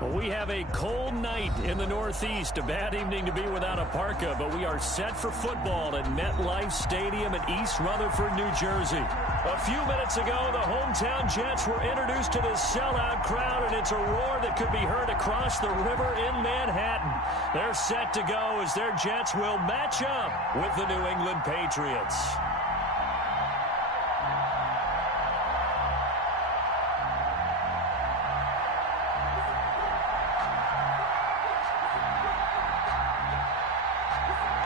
Well, we have a cold night in the Northeast. A bad evening to be without a parka, but we are set for football at MetLife Stadium in East Rutherford, New Jersey. A few minutes ago, the hometown Jets were introduced to this sellout crowd, and it's a roar that could be heard across the river in Manhattan. They're set to go as their Jets will match up with the New England Patriots.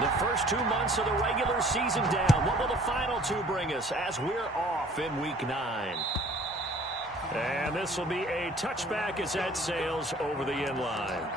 The first 2 months of the regular season down. What will the final two bring us as we're off in Week 9? And this will be a touchback as that sails over the end line.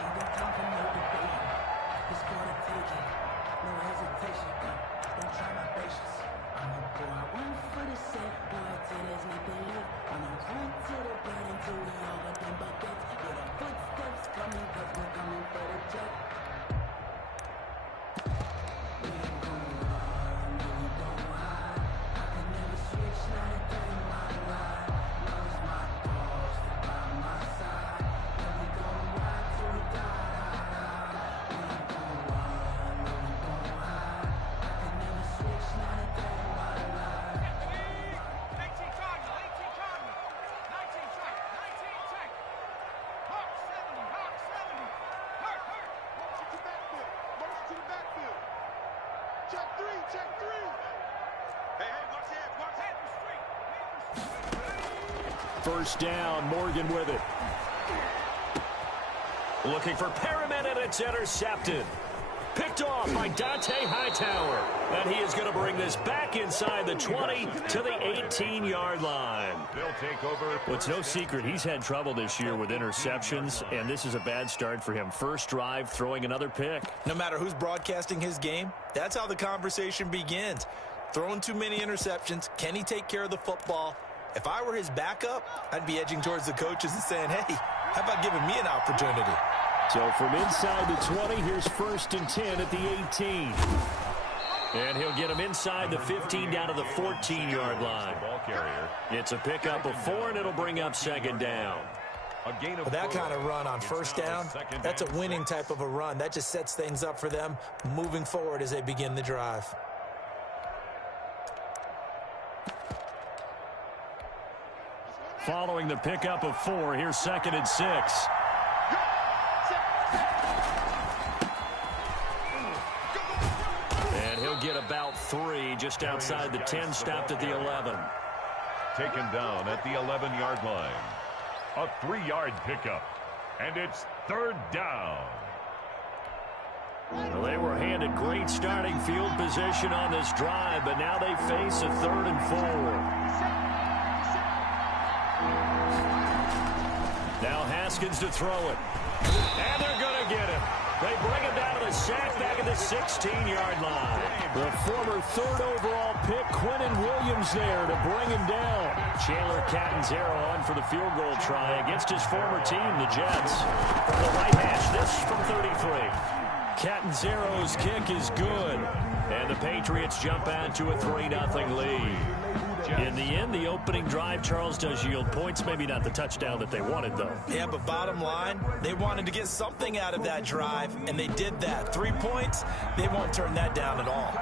First down, Morgan with it. Looking for Perriman, and it's intercepted. Picked off by Dante Hightower. And he is going to bring this back inside the 20 to the 18-yard line. They'll take over. Well, it's no secret he's had trouble this year with interceptions, and this is a bad start for him. First drive, throwing another pick. No matter who's broadcasting his game, that's how the conversation begins. Throwing too many interceptions. Can he take care of the football? If I were his backup, I'd be edging towards the coaches and saying, hey, how about giving me an opportunity? So from inside the 20, here's 1st and 10 at the 18. And he'll get him inside the 15 down to the 14-yard line. It's a pickup of 4, and it'll bring up 2nd down. With that kind of run on 1st down, that's a winning type of a run. That just sets things up for them moving forward as they begin the drive. Following the pickup of 4, here's 2nd and 6. And he'll get about 3 just outside the 10, stopped at the 11. Taken down at the 11-yard line. A 3-yard pickup. And it's 3rd down. Well, they were handed great starting field position on this drive, but now they face a 3rd and 4. Now Haskins to throw it. And they're going to get him. They bring him down to the sack back at the 16-yard line. The former 3rd overall pick, Quinnen Williams, there to bring him down. Chandler Catanzaro on for the field goal try against his former team, the Jets. From the right hash, this from 33. Catanzaro's kick is good. And the Patriots jump out to a 3-0 lead. In the end, the opening drive, Charles, does yield points. Maybe not the touchdown that they wanted, though. Yeah, but bottom line, they wanted to get something out of that drive, and they did that. 3 points, they won't turn that down at all.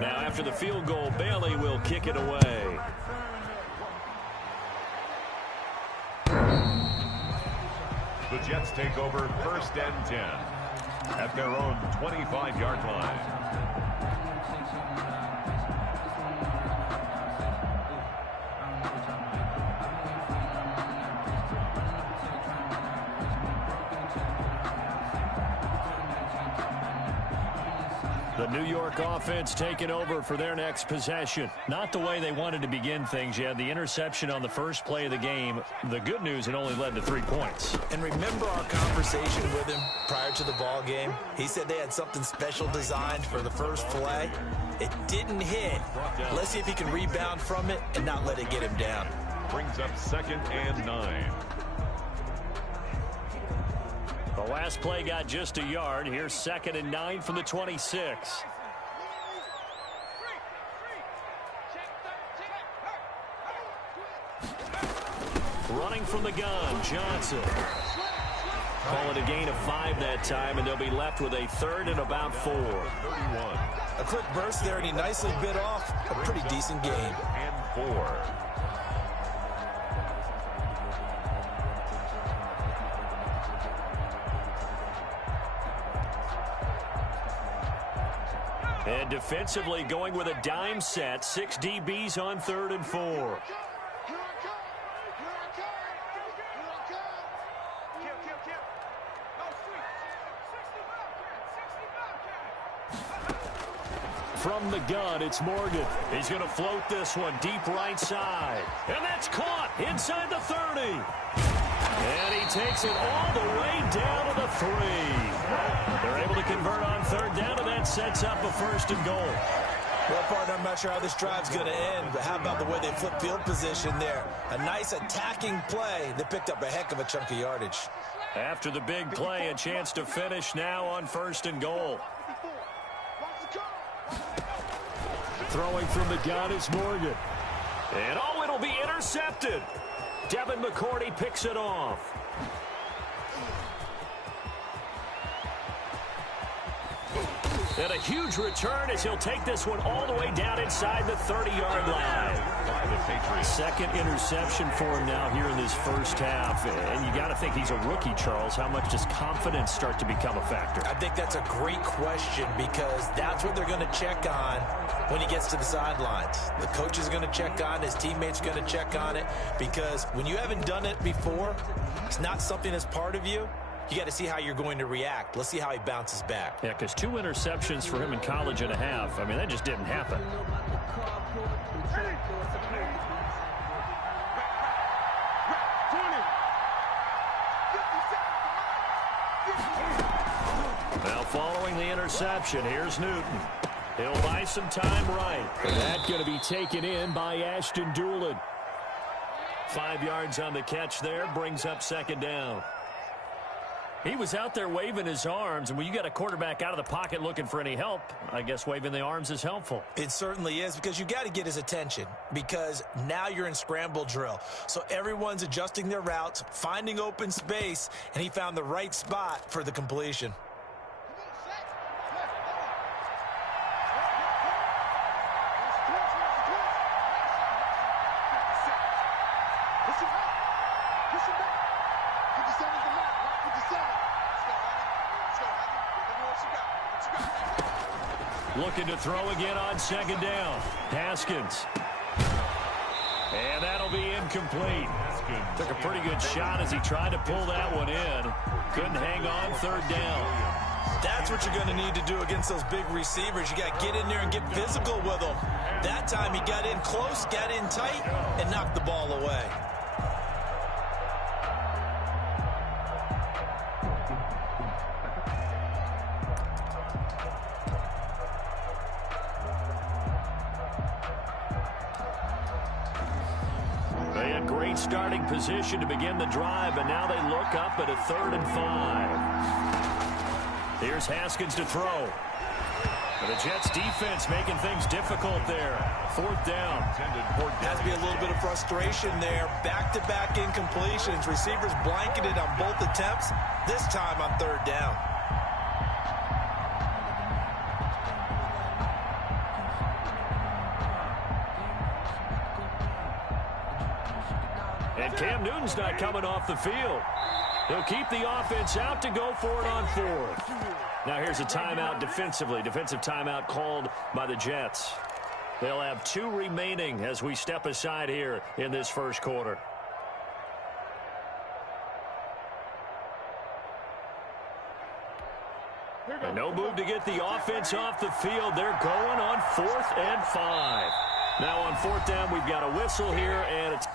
Now after the field goal, Bailey will kick it away. The Jets take over 1st and 10 at their own 25-yard line. The New York offense taking over for their next possession. Not the way they wanted to begin things. You had the interception on the first play of the game. The good news, it only led to 3 points. And remember our conversation with him prior to the ball game? He said they had something special designed for the first play. It didn't hit. Let's see if he can rebound from it and not let it get him down. Brings up 2nd and 9. The last play got just a yard. Here's 2nd and 9 from the 26. Running from the gun, Johnson. Call it a gain of 5 that time, and they'll be left with a 3rd and about 4. 31. A quick burst there, and he nicely bit off a pretty decent gain. And 4. And defensively going with a dime set. 6 DBs on 3rd and 4. From the gun, it's Morgan. He's going to float this one deep right side. And that's caught inside the 30. And he takes it all the way down to the 3. They're able to convert on 3rd down, and that sets up a 1st and goal. Well, partner, I'm not sure how this drive's going to end, but how about the way they flip field position there? A nice attacking play. They picked up a heck of a chunk of yardage. After the big play, a chance to finish now on 1st and goal. Throwing from the gun is Morgan. And oh, it'll be intercepted. Devin McCourty picks it off. And a huge return as he'll take this one all the way down inside the 30-yard line. By the Patriots. 2nd interception for him now here in this first half. And you got to think he's a rookie, Charles. How much does confidence start to become a factor? I think that's a great question because that's what they're going to check on when he gets to the sidelines. The coach is going to check on, his teammates are going to check on it, because when you haven't done it before, it's not something that's part of you. You got to see how you're going to react. Let's see how he bounces back. Yeah, because 2 interceptions for him in college and a half. I mean, that just didn't happen. Now following the interception, here's Newton. He'll buy some time right. And that's going to be taken in by Ashton Doolin. 5 yards on the catch there, brings up 2nd down. He was out there waving his arms, and when you got a quarterback out of the pocket looking for any help, I guess waving the arms is helpful. It certainly is, because you got to get his attention, because now you're in scramble drill. So everyone's adjusting their routes, finding open space, and he found the right spot for the completion. Looking to throw again on 2nd down. Haskins. And that'll be incomplete. Took a pretty good shot as he tried to pull that one in. Couldn't hang on 3rd down. That's what you're going to need to do against those big receivers. You got to get in there and get physical with them. That time he got in close, got in tight, and knocked the ball away. Great starting position to begin the drive, and now they look up at a 3rd and 5. Here's Haskins to throw. And the Jets defense making things difficult there. 4th down. Has to be a little bit of frustration there. Back-to-back incompletions. Receivers blanketed on both attempts, this time on 3rd down. And Cam Newton's not coming off the field. He'll keep the offense out to go for it on 4th. Now here's a timeout defensively. Defensive timeout called by the Jets. They'll have 2 remaining as we step aside here in this first quarter. And no move to get the offense off the field. They're going on 4th and 5. Now on 4th down, we've got a whistle here, and it's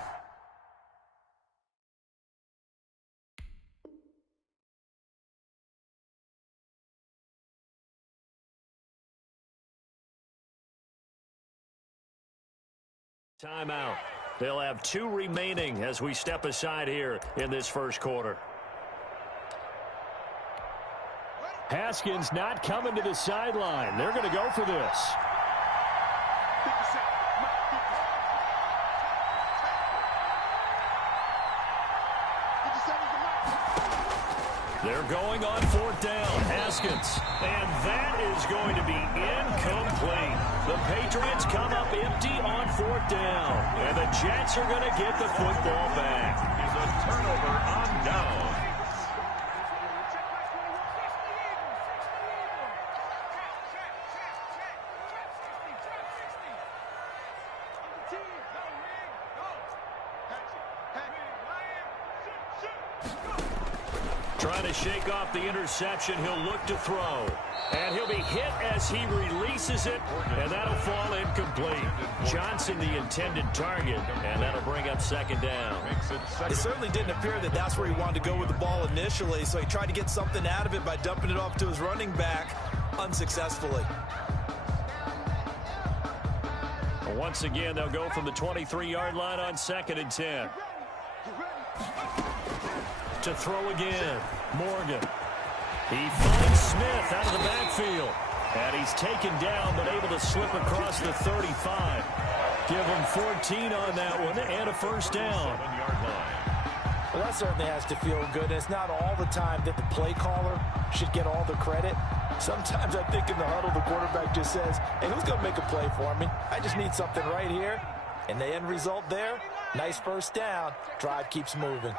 timeout. They'll have 2 remaining as we step aside here in this first quarter. Haskins not coming to the sideline. They're going to go for this. They're going on 4th down. Haskins. And that is going to be incomplete. The Patriots come up empty on 4th down. And the Jets are going to get the football back. Is a turnover on down. Trying to shake off the interception. He'll look to throw. And he'll be hit as he releases it. And that'll fall incomplete. Johnson, the intended target. And that'll bring up 2nd down. It certainly didn't appear that that's where he wanted to go with the ball initially. So he tried to get something out of it by dumping it off to his running back unsuccessfully. Once again, they'll go from the 23-yard line on 2nd and 10. To throw again. Morgan. He finds Smith out of the backfield. And he's taken down, but able to slip across the 35. Give him 14 on that one and a 1st down. Well, that certainly has to feel good. It's not all the time that the play caller should get all the credit. Sometimes I think in the huddle, the quarterback just says, hey, who's going to make a play for me? I just need something right here. And the end result there, nice 1st down. Drive keeps moving.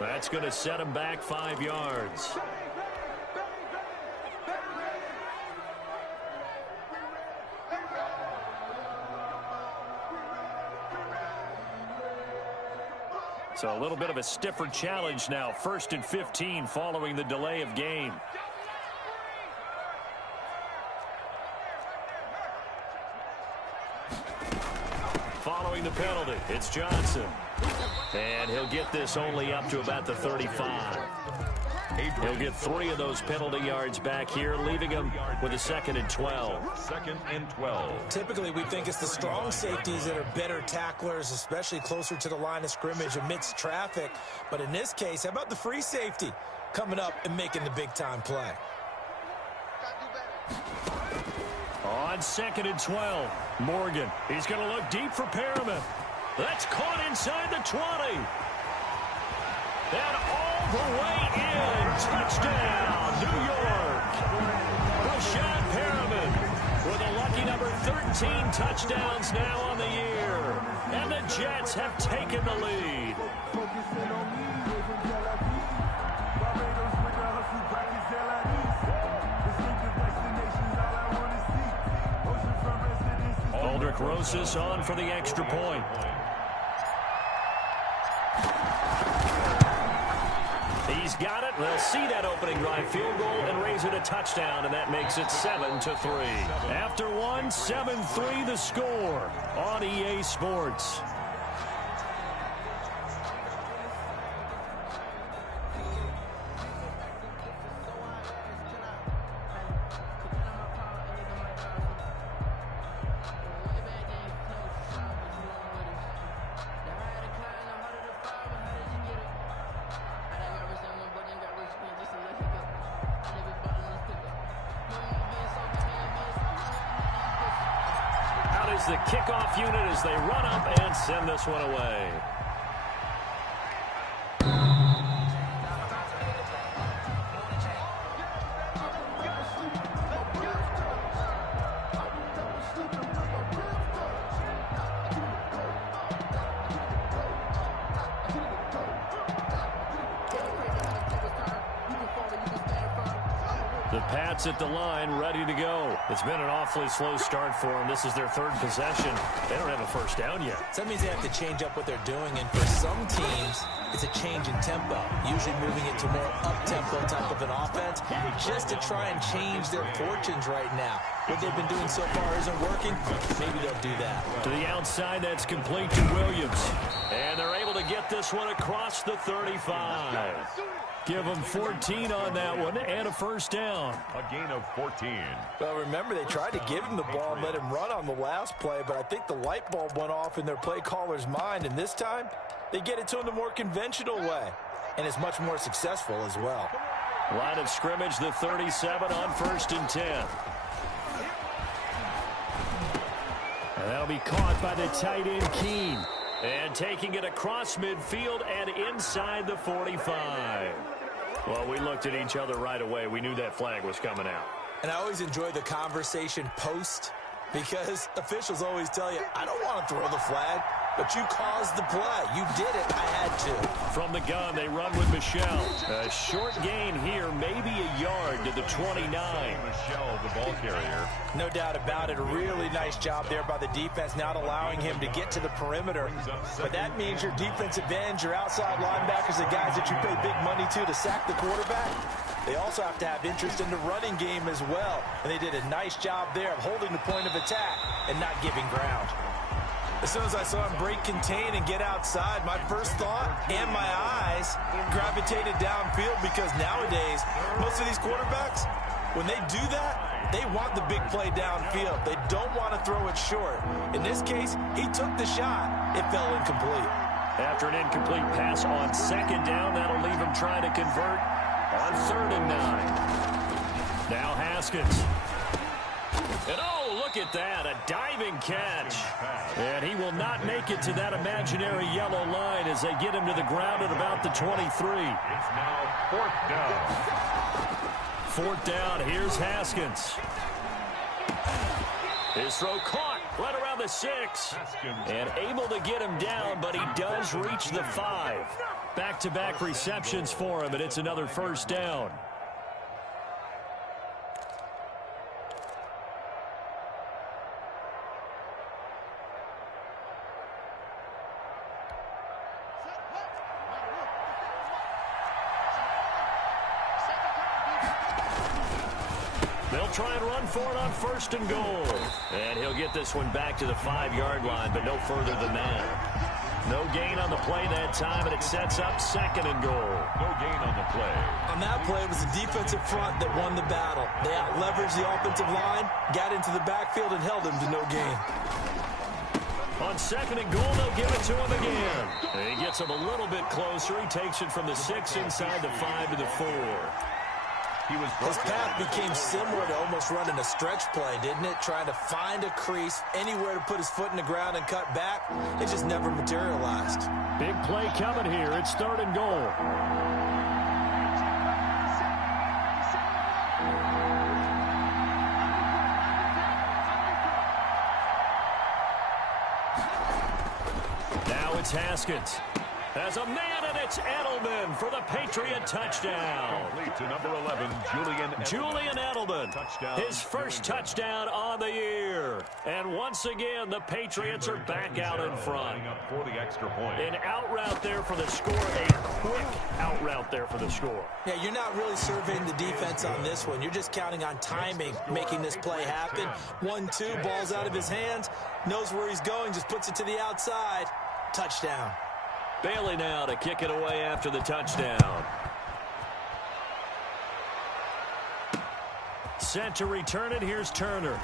That's going to set him back 5 yards. So a little bit of a stiffer challenge now. 1st and 15 following the delay of game. Following the penalty, it's Johnson. And he'll get this only up to about the 35. He'll get 3 of those penalty yards back here, leaving him with a 2nd and 12. 2nd and 12. Typically, we think it's the strong safeties that are better tacklers, especially closer to the line of scrimmage amidst traffic. But in this case, how about the free safety coming up and making the big-time play? On 2nd and 12, Morgan. He's going to look deep for Perriman. That's caught inside the 20. And all the way in. Touchdown, New York. Rashad Perriman with a lucky number 13 touchdowns now on the year. And the Jets have taken the lead. Aldrich Rosas on for the extra point. He's got it. They'll see that opening drive field goal and raise it a touchdown, and that makes it 7-3. After one, 7-3 the score on EA Sports. The kickoff unit as they run up and send this one away. The Pats at the line, ready to go. It's been an awfully slow start for them. This is their third possession. They don't have a first down yet. So that means they have to change up what they're doing, and for some teams, it's a change in tempo, usually moving it to more up-tempo type of an offense, just to try and change their fortunes right now. What they've been doing so far isn't working. Maybe they'll do that. To the outside, that's complete to Williams. And they're able to get this one across the 35. Give them 14 on that one and a first down. A gain of 14. Well, remember, they tried to give him the ball and let him run on the last play, but I think the light bulb went off in their play caller's mind, and this time they get it to him the more conventional way, and it's much more successful as well. Line of scrimmage, the 37 on 1st and 10. And that'll be caught by the tight end, Keene. And taking it across midfield and inside the 45. Well, we looked at each other right away. We knew that flag was coming out. And I always enjoy the conversation post, because officials always tell you, I don't want to throw the flag, but you caused the play. You did it. I had to. From the gun, they run with Michelle. A short gain here, maybe a yard to the 29. Michelle, the ball carrier. No doubt about it. A really nice job there by the defense, not allowing him to get to the perimeter. But that means your defensive ends, your outside linebackers, the guys that you pay big money to sack the quarterback, they also have to have interest in the running game as well. And they did a nice job there of holding the point of attack and not giving ground. As soon as I saw him break contain and get outside, my first thought and my eyes gravitated downfield, because nowadays, most of these quarterbacks, when they do that, they want the big play downfield. They don't want to throw it short. In this case, he took the shot. It fell incomplete. After an incomplete pass on 2nd down, that'll leave him trying to convert on 3rd and 9. Now Haskins. And oh, look at that, a diving catch. And he will not make it to that imaginary yellow line as they get him to the ground at about the 23. It's now 4th down. 4th down, here's Haskins. His throw caught right around the 6. And able to get him down, but he does reach the 5. Back-to-back receptions for him, and it's another 1st down. They'll try and run for it on 1st and goal. And he'll get this one back to the 5-yard line, but no further than that. No gain on the play that time, and it sets up 2nd and goal. No gain on the play. On that play, it was the defensive front that won the battle. They out-leveraged the offensive line, got into the backfield, and held him to no gain. On 2nd and goal, they'll give it to him again. And he gets him a little bit closer. He takes it from the 6 inside the 5 to the 4. His path became similar to almost running a stretch play, didn't it? Trying to find a crease, anywhere to put his foot in the ground and cut back. It just never materialized. Big play coming here. It's 3rd and goal. Now it's Haskins. As a man, and it's Edelman for the Patriot touchdown. Complete to number 11, Julian Edelman. Touchdown. His first touchdown on the year. And once again, the Patriots are back out in front. Up for the extra point. An out route there for the score. A quick out route there for the score. Yeah, you're not really surveying the defense on this one. You're just counting on timing, making this play happen. 1-2, ball's out of his hands. Knows where he's going, just puts it to the outside. Touchdown. Bailey now to kick it away after the touchdown. Set to return it. Here's Turner.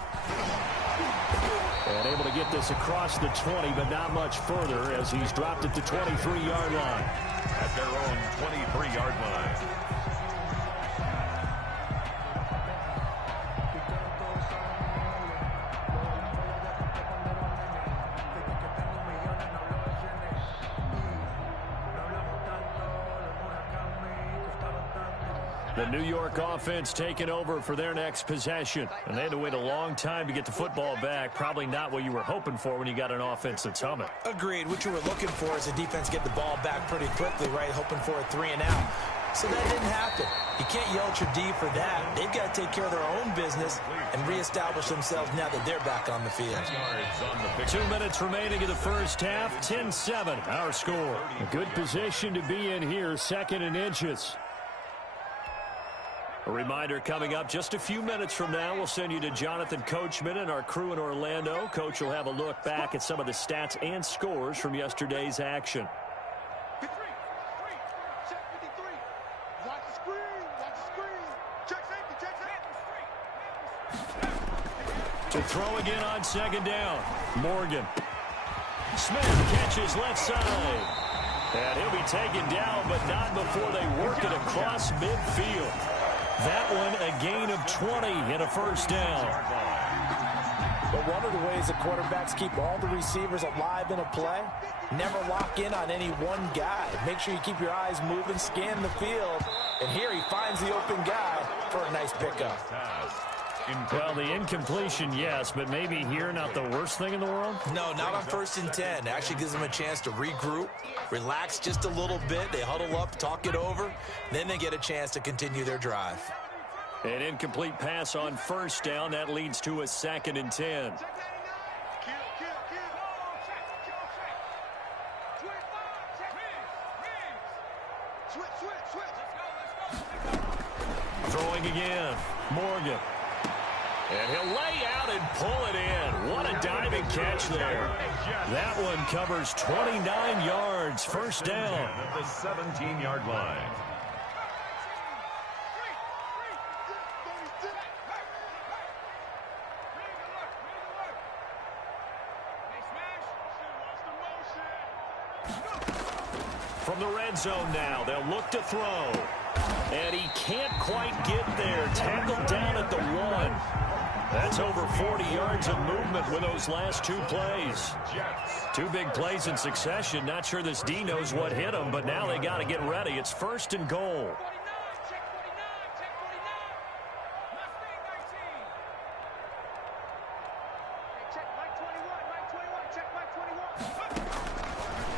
And able to get this across the 20, but not much further as he's dropped at the 23-yard line. At their own 23-yard line. The New York offense taking over for their next possession. And they had to wait a long time to get the football back. Probably not what you were hoping for when you got an offense that's humming. Agreed. What you were looking for is the defense get the ball back pretty quickly, right? Hoping for a 3 and out. So that didn't happen. You can't yell at your D for that. They've got to take care of their own business and reestablish themselves now that they're back on the field. 2 minutes remaining in the first half. 10-7, our score. A good position to be in here, 2nd and inches. A reminder coming up just a few minutes from now, we'll send you to Jonathan Coachman and our crew in Orlando. Coach will have a look back at some of the stats and scores from yesterday's action. To throw again on 2nd down. Morgan. Smith catches left side. And he'll be taken down, but not before they work it across midfield. That one a gain of 20 and a first down. But one of the ways the quarterbacks keep all the receivers alive in a play, never lock in on any one guy. Make sure you keep your eyes moving, scan the field. And here he finds the open guy for a nice pickup. Well, the incompletion, yes, but maybe here not the worst thing in the world? No, not on 1st and 10. Actually gives them a chance to regroup, relax just a little bit. They huddle up, talk it over. Then they get a chance to continue their drive. An incomplete pass on 1st down. That leads to a 2nd and 10. Throwing again. Morgan. And he'll lay out and pull it in. What a diving catch there. That one covers 29 yards. First down. At the 17-yard line. From the red zone now, they'll look to throw. And he can't quite get there. Tackled down at the 1. That's over 40 yards of movement with those last 2 plays. 2 big plays in succession. Not sure this D knows what hit him, but now they got to get ready. It's 1st and goal.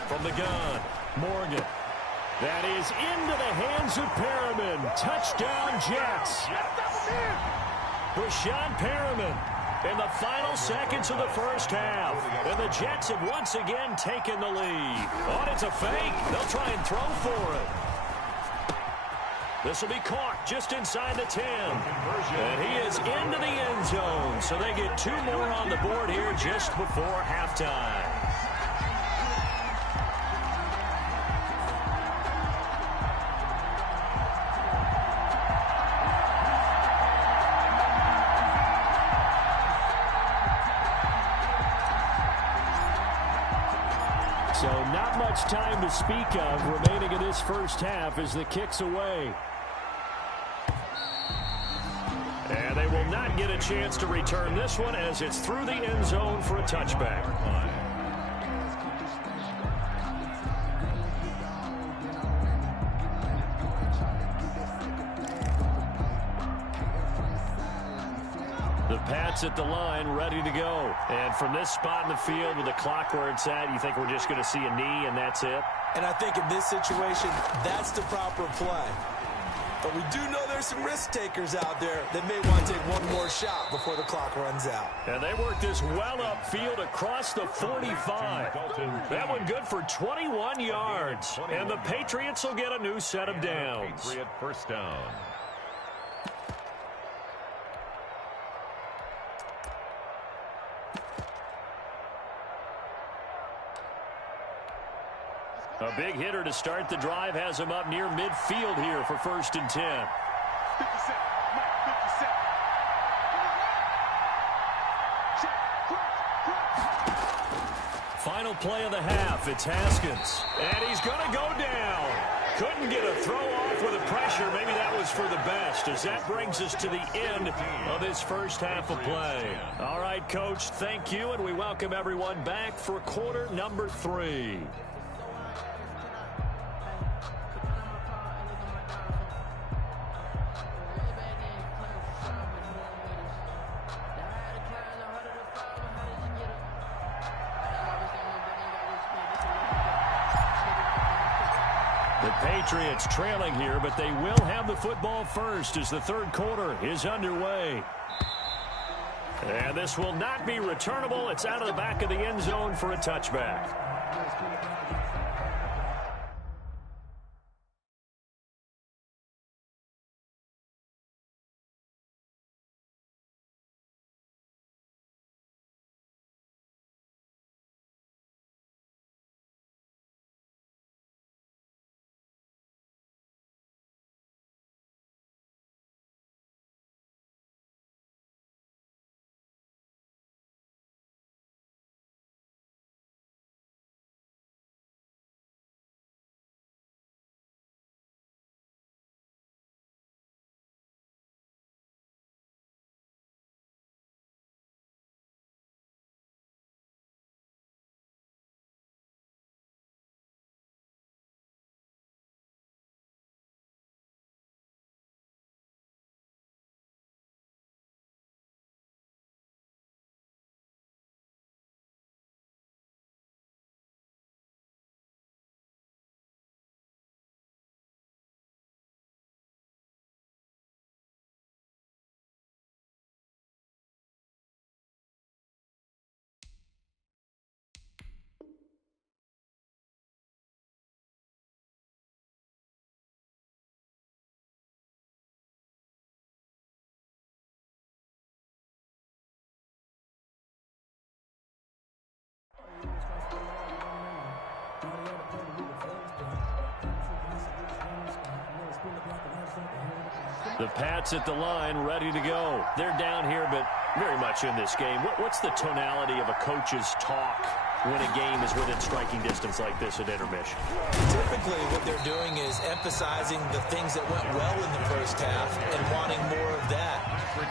From the gun, Morgan. That is into the hands of Perriman. Touchdown, Jets. Brashad Perriman in the final seconds of the first half. And the Jets have once again taken the lead. Oh, it's a fake. They'll try and throw for it. This will be caught just inside the 10. And he is into the end zone. So they get 2 more on the board here just before halftime. So not much time to speak of remaining in this first half as the kick's away. And they will not get a chance to return this one as it's through the end zone for a touchback. The Pats at the line, ready to go. And from this spot in the field with the clock where it's at, you think we're just going to see a knee and that's it? And I think in this situation, that's the proper play. But we do know there's some risk takers out there that may want to take one more shot before the clock runs out. And they work this well upfield across the 45. That one good for 21 yards. And the Patriots will get a new set of downs. Patriot first down. A big hitter to start the drive has him up near midfield here for 1st and 10. Final play of the half. It's Haskins. And he's going to go down. Couldn't get a throw off with the pressure. Maybe that was for the best, as that brings us to the end of this first half of play. All right, Coach, thank you, and we welcome everyone back for quarter number 3. The Patriots trailing here, but they will have the football first as the third quarter is underway. And this will not be returnable. It's out of the back of the end zone for a touchback. The Pats at the line, ready to go. They're down here, but very much in this game. What's the tonality of a coach's talk when a game is within striking distance like this at intermission? Typically, what they're doing is emphasizing the things that went well in the first half and wanting more of that.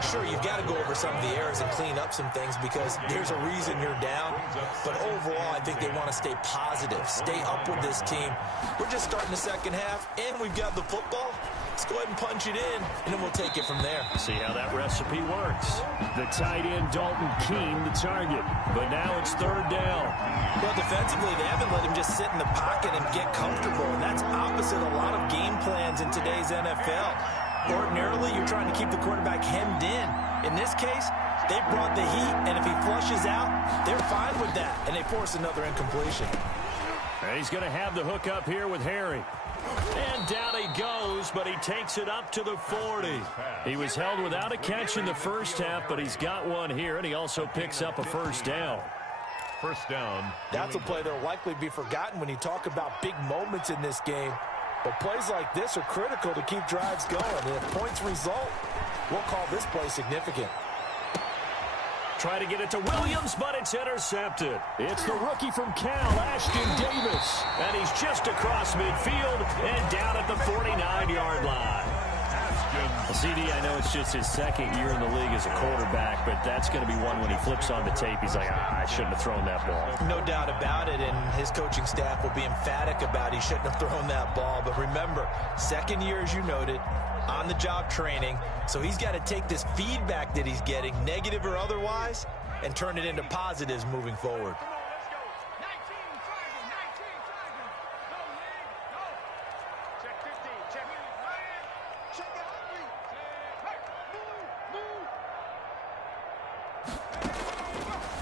Sure, you've got to go over some of the errors and clean up some things because there's a reason you're down. But overall, I think they want to stay positive, stay up with this team. We're just starting the second half, and we've got the football. Let's go ahead and punch it in, and then we'll take it from there. See how that recipe works. The tight end, Dalton Keene, the target. But now it's third down. Well, defensively, they haven't let him just sit in the pocket and get comfortable, and that's opposite a lot of game plans in today's NFL. Ordinarily, you're trying to keep the quarterback hemmed in. In this case, they brought the heat, and if he flushes out, they're fine with that, and they force another incompletion. And he's going to have the hook up here with Harry. And down he goes, but he takes it up to the 40. He was held without a catch in the first half, but he's got one here, and he also picks up a first down. First down. That's a play that will likely be forgotten when you talk about big moments in this game. But plays like this are critical to keep drives going. And if points result, we'll call this play significant. Try to get it to Williams, but it's intercepted. It's the rookie from Cal, Ashton Davis. And he's just across midfield and down at the 49-yard line. CD, I know it's just his second year in the league as a quarterback, but that's going to be one when he flips on the tape, he's like, I shouldn't have thrown that ball. No doubt about it, and his coaching staff will be emphatic about he shouldn't have thrown that ball. But remember, second year, as you noted, on-the-job training, so he's got to take this feedback that he's getting, negative or otherwise, and turn it into positives moving forward.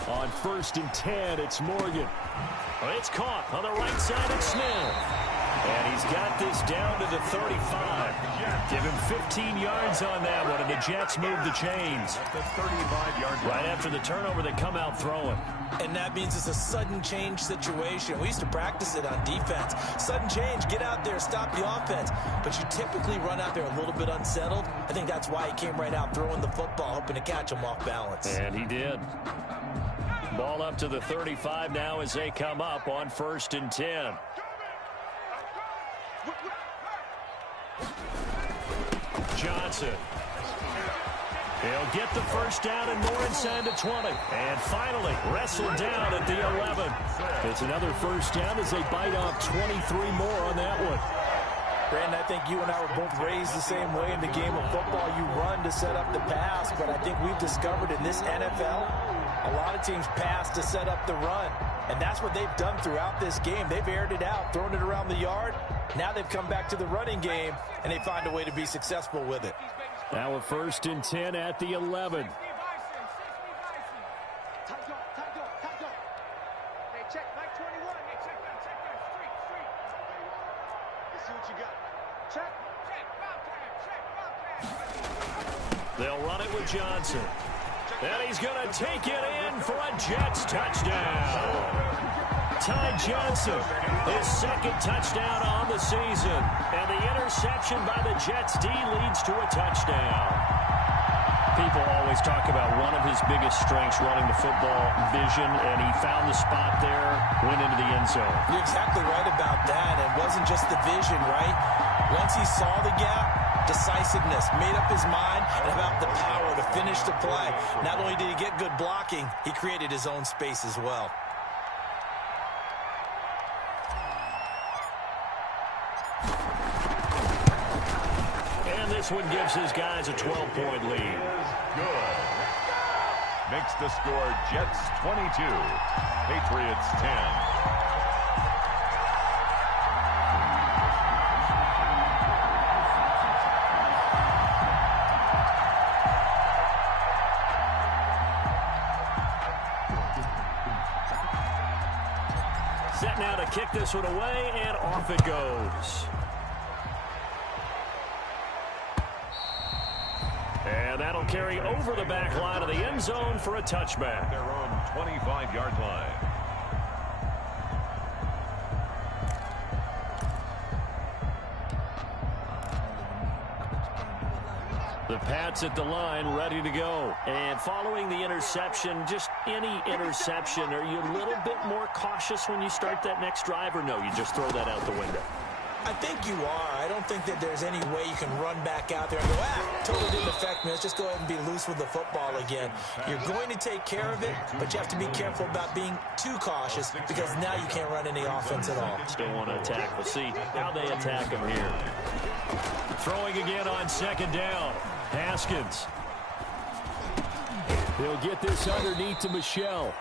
On 1st and 10, it's Morgan. It's caught on the right side of Smith. And he's got this down to the 35. Give him 15 yards on that one, and the Jets move the chains. Right after the turnover, they come out throwing. And that means it's a sudden change situation. We used to practice it on defense. Sudden change, get out there, stop the offense. But you typically run out there a little bit unsettled. I think that's why he came right out throwing the football, hoping to catch him off balance. And he did. Ball up to the 35 now as they come up on 1st and 10. Johnson. He'll get the first down and more inside the 20. And finally wrestled down at the 11. It's another first down as they bite off 23 more on that one. Brandon, I think you and I were both raised the same way in the game of football. You run to set up the pass, but I think we've discovered in this NFL, a A lot of teams pass to set up the run, and that's what they've done throughout this game. They've aired it out, thrown it around the yard. Now they've come back to the running game, and they find a way to be successful with it. Now a 1st and 10 at the 11. They'll run it with Johnson. And he's going to take it in for a Jets touchdown. Ty Johnson, his 2nd touchdown on the season. And the interception by the Jets D leads to a touchdown. People always talk about one of his biggest strengths, running the football, vision, and he found the spot there, went into the end zone. You're exactly right about that. It wasn't just the vision, right? Once he saw the gap, decisiveness, made up his mind, and about the power to finish the play. Not only did he get good blocking, he created his own space as well. And this one gives his guys a 12-point lead. Good. Makes the score Jets 22, Patriots 10. Set now to kick this one away, and off it goes. And that'll carry over the back line of the end zone for a touchback. Their own 25-yard line. The Pats at the line, ready to go. And following the interception, just any interception, are you a little bit more cautious when you start that next drive, or no, you just throw that out the window? I think you are. I don't think that there's any way you can run back out there and go, totally didn't affect me. Let's just go ahead and be loose with the football again. You're going to take care of it, but you have to be careful about being too cautious because now you can't run any offense at all. Still want to attack. We'll see how they attack him here. Throwing again on 2nd down. Haskins. He'll get this underneath to Michelle.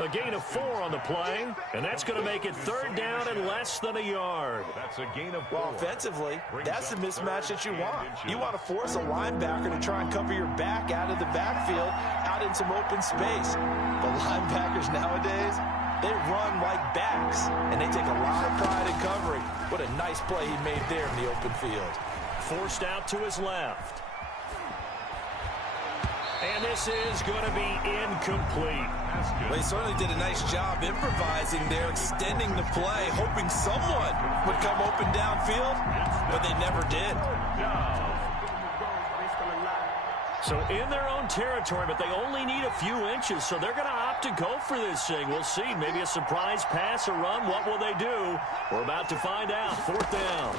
A gain of 4 on the play, and that's going to make it 3rd down and less than a yard. That's a gain of 4. Well, offensively, that's the mismatch that you want. You want to force a linebacker to try and cover your back out of the backfield, out in some open space. But linebackers nowadays, they run like backs, and they take a lot of pride in covering. What a nice play he made there in the open field. Forced out to his left. And this is going to be incomplete. Well, he certainly did a nice job improvising there, extending the play, hoping someone would come open downfield, but they never did. So in their own territory, but they only need a few inches, so they're going to opt to go for this thing. We'll see. Maybe a surprise pass or run. What will they do? We're about to find out. 4th down.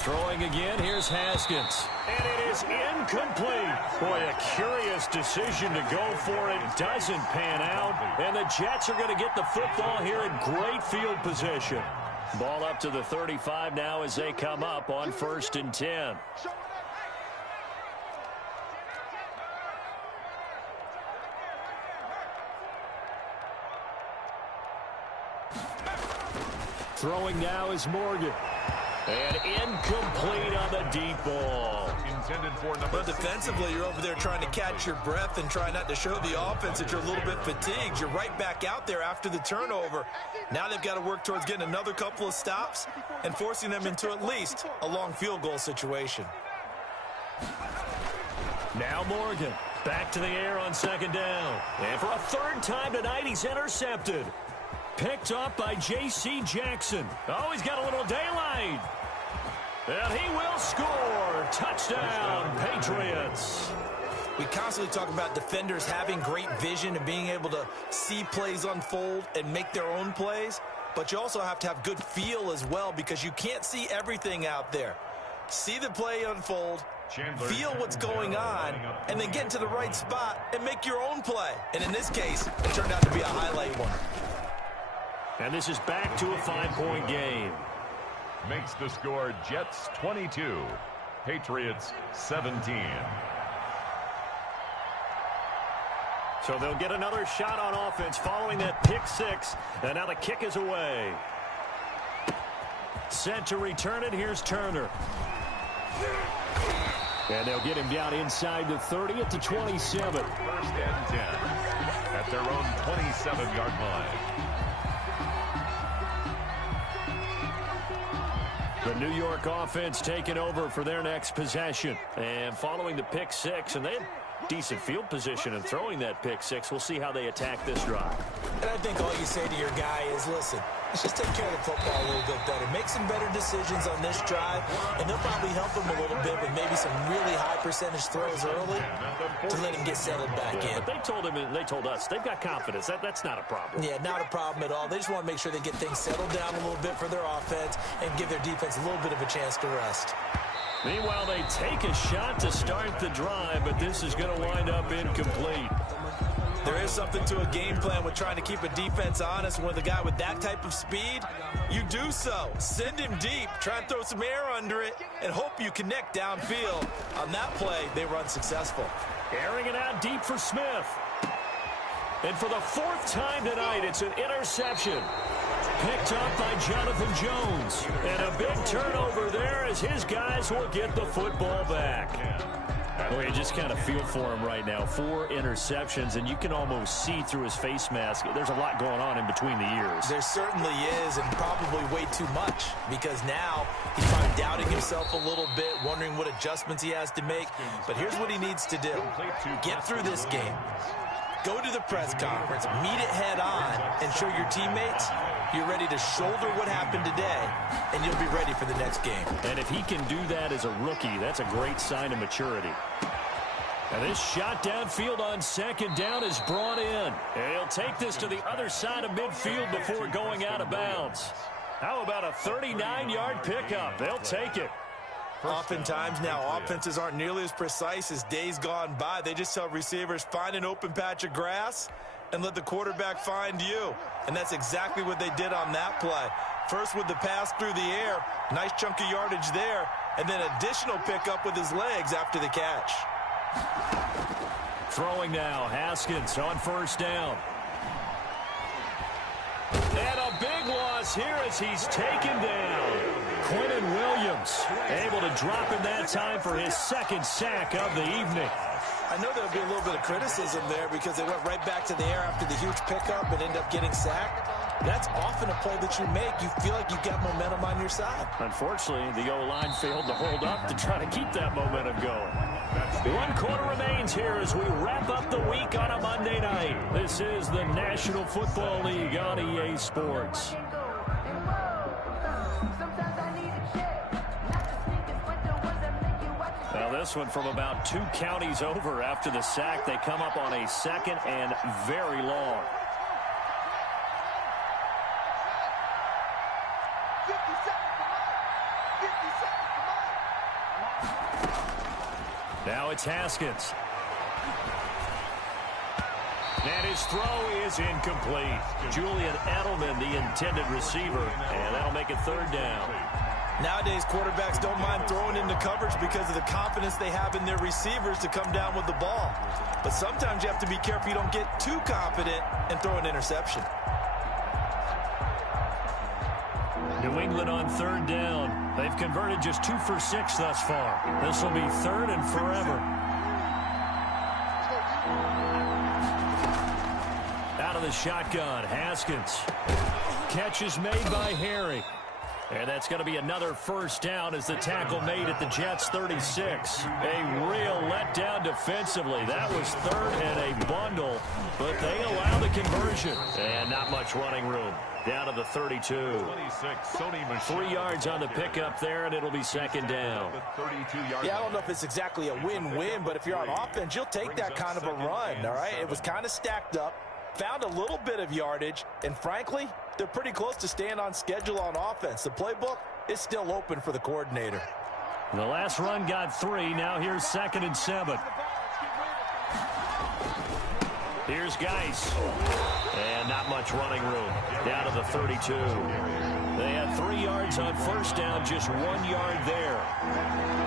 Throwing again, here's Haskins. And it is incomplete. Boy, a curious decision to go for it. Doesn't pan out. And the Jets are going to get the football here in great field position. Ball up to the 35 now as they come up on 1st and 10. Throwing now is Morgan. And incomplete on the deep ball. Intended for number But defensively, you're over there trying to catch your breath and try not to show the offense that you're a little bit fatigued. You're right back out there after the turnover. Now they've got to work towards getting another couple of stops and forcing them into at least a long field goal situation. Now Morgan back to the air on 2nd down. And for a 3rd time tonight, he's intercepted. Picked up by J.C. Jackson. Oh, he's got a little daylight. And he will score. Touchdown, Patriots. We constantly talk about defenders having great vision and being able to see plays unfold and make their own plays. But you also have to have good feel as well because you can't see everything out there. See the play unfold, feel what's going on, and then get into the right spot and make your own play. And in this case, it turned out to be a highlight one. And this is back to a 5-point game. Makes the score Jets 22, Patriots 17. So they'll get another shot on offense following that pick six. And now the kick is away. Set to return it. Here's Turner. And they'll get him down inside the 30 at the 27. First and 10 at their own 27-yard line. The New York offense taking over for their next possession. And following the pick six, and they had decent field position in throwing that pick six. We'll see how they attack this drive. And I think all you say to your guy is, listen, let's just take care of the football a little bit better. Make some better decisions on this drive, and they'll probably help him a little bit with maybe some really high percentage throws early to let him get settled back in. But they told him, and they told us, they've got confidence. That's not a problem. Yeah, not a problem at all. They just want to make sure they get things settled down a little bit for their offense and give their defense a little bit of a chance to rest. Meanwhile, they take a shot to start the drive, but this is going to wind up incomplete. There is something to a game plan with trying to keep a defense honest. With a guy with that type of speed, you do so. Send him deep, try and throw some air under it, and hope you connect downfield. On that play, they were unsuccessful. Airing it out deep for Smith. And for the fourth time tonight, it's an interception. Picked up by Jonathan Jones. And a big turnover there as his guys will get the football back. Well, you just kind of feel for him right now. 4 interceptions, and you can almost see through his face mask. There's a lot going on in between the ears. There certainly is, and probably way too much, because now he's probably doubting himself a little bit, wondering what adjustments he has to make. But here's what he needs to do. Get through this game. Go to the press conference, meet it head on, and show your teammates you're ready to shoulder what happened today, and you'll be ready for the next game. And if he can do that as a rookie, that's a great sign of maturity. And this shot downfield on second down is brought in. And he'll take this to the other side of midfield before going out of bounds. How about a 39-yard pickup? They'll take it. Oftentimes now, offenses aren't nearly as precise as days gone by. They just tell receivers, find an open patch of grass and let the quarterback find you. And that's exactly what they did on that play. First with the pass through the air, nice chunk of yardage there, and then additional pickup with his legs after the catch. Throwing now, Haskins on first down. And a big loss here as he's taken down. Quinnen Williams able to drop in that time for his second sack of the evening. I know there'll be a little bit of criticism there because they went right back to the air after the huge pickup and end up getting sacked. That's often a play that you make. You feel like you've got momentum on your side. Unfortunately, the O-line failed to hold up to try to keep that momentum going. 1 quarter remains here as we wrap up the week on a Monday night. This is the National Football League on EA Sports. Now this one from about 2 counties over after the sack. They come up on a second and very long. Now it's Haskins. And his throw is incomplete. Julian Edelman, the intended receiver, and that'll make it third down. Nowadays, quarterbacks don't mind throwing into coverage because of the confidence they have in their receivers to come down with the ball. But sometimes you have to be careful you don't get too confident and throw an interception. New England on third down. They've converted just 2 for 6 thus far. This will be third and forever. Out of the shotgun, Haskins. Catch is made by Harry. And that's going to be another first down as the tackle made at the Jets' 36. A real letdown defensively. That was third and a bundle, but they allow the conversion. And not much running room. Down to the 32. 3 yards on the pickup there, and it'll be second down. Yeah, I don't know if it's exactly a win-win, but if you're on offense, you'll take that kind of a run, all right? It was kind of stacked up. Found a little bit of yardage, and frankly, they're pretty close to staying on schedule on offense. The playbook is still open for the coordinator. The last run got 3. Now here's 2nd and 7. Here's Geis. And not much running room. Down to the 32. They had 3 yards on first down, just 1 yard there.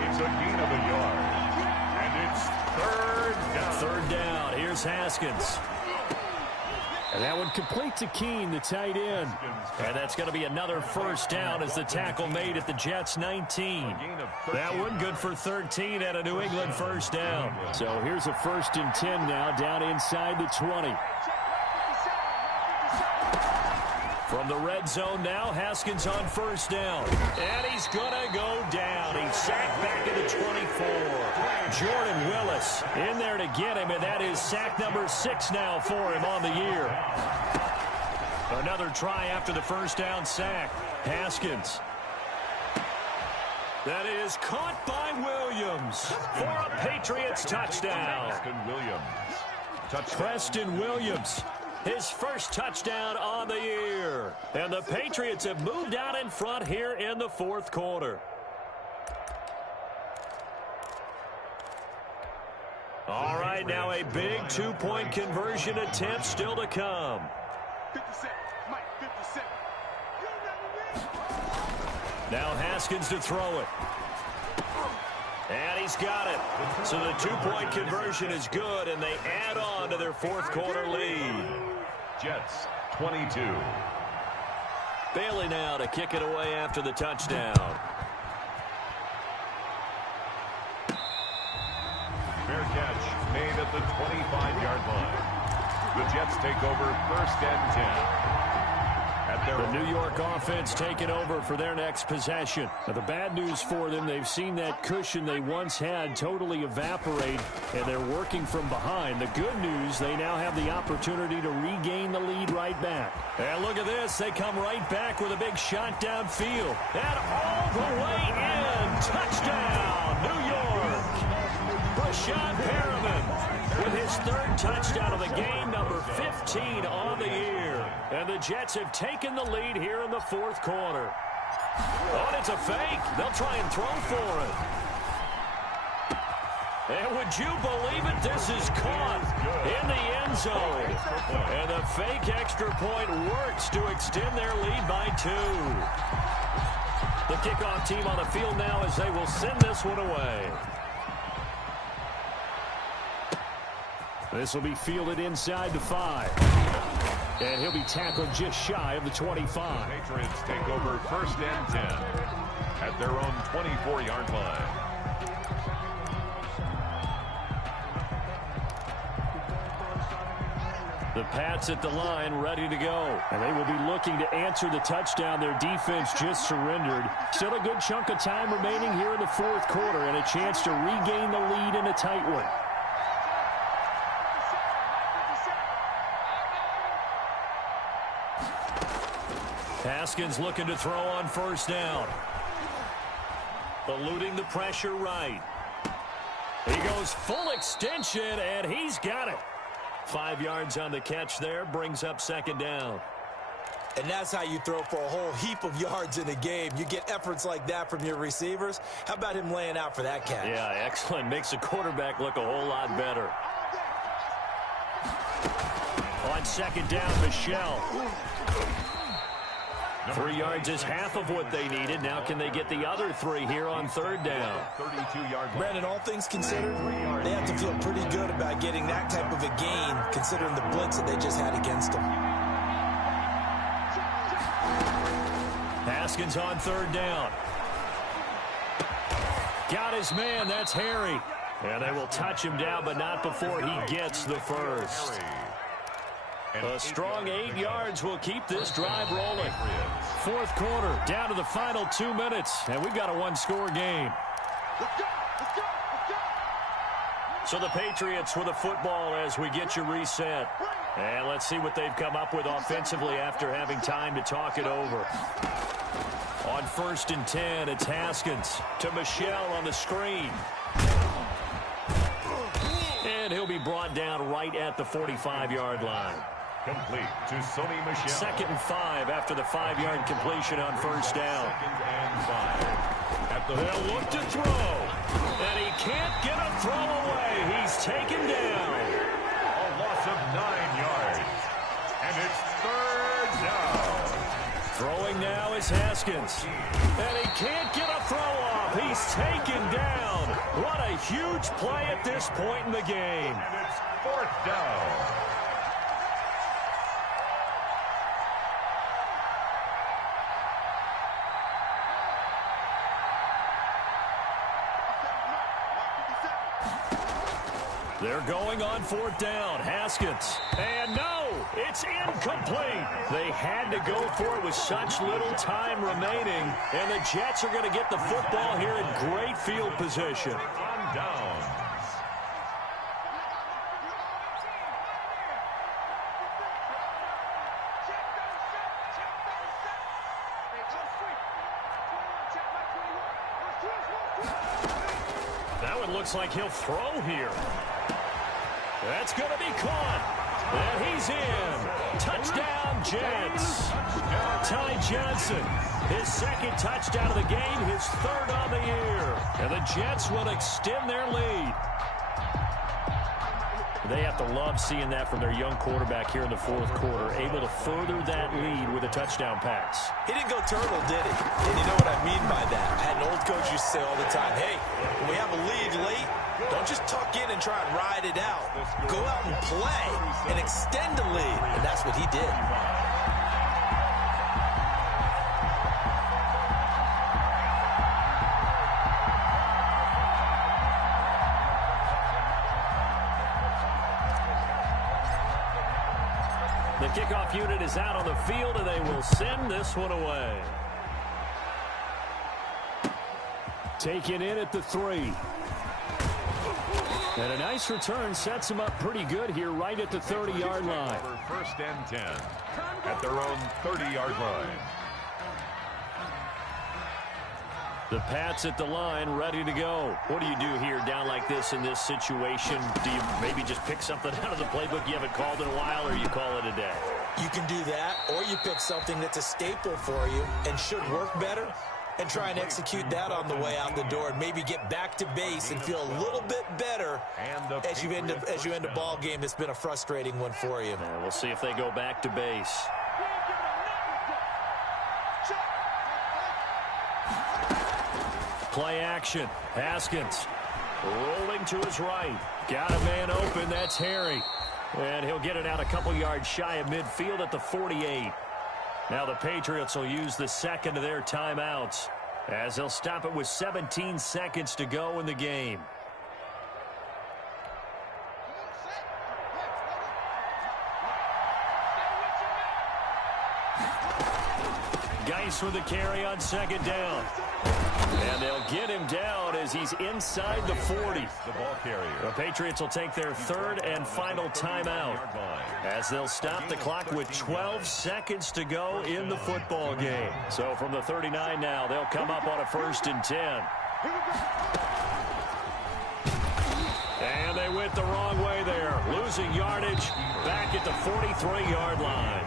It's a gain of a yard. And it's third down. Third down. out. Here's Haskins. And that one complete to Keene, the tight end. And that's going to be another first down as the tackle made at the Jets' 19. That one good for 13 at a New England first down. So here's a 1st and 10 now down inside the 20. From the red zone now, Haskins on first down. And he's going to go down. He's sacked back at the 24. Jordan Willis in there to get him, and that is sack number 6 now for him on the year. Another try after the first down sack. Haskins. That is caught by Williams for a Patriots touchdown. Preston Williams. His first touchdown on the year. And the Patriots have moved out in front here in the 4th quarter. All right, now a big 2-point conversion attempt still to come. 50 Mike, 50 Now Haskins to throw it. And he's got it. So the 2-point conversion is good, and they add on to their 4th quarter lead. Jets 22. Bailey now to kick it away after the touchdown. Fair catch made at the 25-yard line. The Jets take over 1st and 10. The New York offense taking over for their next possession. Now, the bad news for them, they've seen that cushion they once had totally evaporate, and they're working from behind. The good news, they now have the opportunity to regain the lead right back. And look at this. They come right back with a big shot downfield. And all the way in. Touchdown, New York. Brashad Perriman with his 3rd touchdown of the game, number 15 on the year. And the Jets have taken the lead here in the 4th quarter. Oh, and it's a fake. They'll try and throw for it. And would you believe it? This is caught in the end zone. And the fake extra point works to extend their lead by 2. The kickoff team on the field now as they will send this one away. This will be fielded inside the 5. And he'll be tackled just shy of the 25. The Patriots take over 1st and 10 at their own 24-yard line. The Pats at the line ready to go. And they will be looking to answer the touchdown their defense just surrendered. Still a good chunk of time remaining here in the 4th quarter and a chance to regain the lead in a tight one. Haskins looking to throw on first down. Eluding the pressure right. He goes full extension, and he's got it. 5 yards on the catch there, brings up 2nd down. And that's how you throw for a whole heap of yards in a game. You get efforts like that from your receivers. How about him laying out for that catch? Yeah, excellent. Makes the quarterback look a whole lot better. On 2nd down, Michelle. 3 yards is half of what they needed. Now can they get the other 3 here on 3rd down? 32-yard. Brandon, all things considered, they have to feel pretty good about getting that type of a gain, considering the blitz that they just had against them. Haskins on 3rd down. Got his man. That's Harry. And they will touch him down, but not before he gets the first. A strong 8 yards will keep this drive rolling. 4th quarter, down to the final 2 minutes, and we've got a 1-score game. So the Patriots with the football as we get you reset. And let's see what they've come up with offensively after having time to talk it over. On 1st and 10, it's Haskins to Michelle on the screen. And he'll be brought down right at the 45-yard line. Complete to Sony Michel. 2nd and 5 after the 5-yard completion on first down. 2nd and 5. At the They'll look to throw. And he can't get a throw away. He's taken down. A loss of 9 yards. And it's 3rd down. Throwing now is Haskins. And he can't get a throw off. He's taken down. What a huge play at this point in the game. And it's 4th down. They're going on 4th down. Haskins. And no, it's incomplete. They had to go for it with such little time remaining. And the Jets are going to get the football here in great field position. On downs. That one looks like he'll throw here. That's going to be caught. And he's in. Touchdown, Jets. Ty Johnson, his 2nd touchdown of the game, his 3rd on the year. And the Jets will extend their lead. They have to love seeing that from their young quarterback here in the 4th quarter, able to further that lead with a touchdown pass. He didn't go turtle, did he? And you know what I mean by that. I had an old coach used to say all the time, hey, when we have a lead late, don't just tuck in and try and ride it out. Go out and play and extend the lead. And that's what he did. The kickoff unit is out on the field, and they will send this one away. Taken in at the 3. And a nice return sets him up pretty good here right at the 30-yard line. For 1st and 10 at their own 30-yard line. The Pats at the line, ready to go. What do you do here down like this in this situation? Do you maybe just pick something out of the playbook you haven't called in a while, or you call it a day? You can do that, or you pick something that's a staple for you and should work better, and try and execute that on the way out the door and maybe get back to base and feel a little bit better as you end a ball game that's been a frustrating one for you. And we'll see if they go back to base. Play action. Haskins rolling to his right. Got a man open. That's Harry. And he'll get it out a couple yards shy of midfield at the 48. Now the Patriots will use the 2nd of their timeouts as they'll stop it with 17 seconds to go in the game. Geis with the carry on 2nd down. And they'll get him down as he's inside the 40. The ball carrier. The Patriots will take their 3rd and final timeout as they'll stop the clock with 12 seconds to go in the football game. So from the 39 now, they'll come up on a 1st and 10. And they went the wrong way there, losing yardage back at the 43-yard line.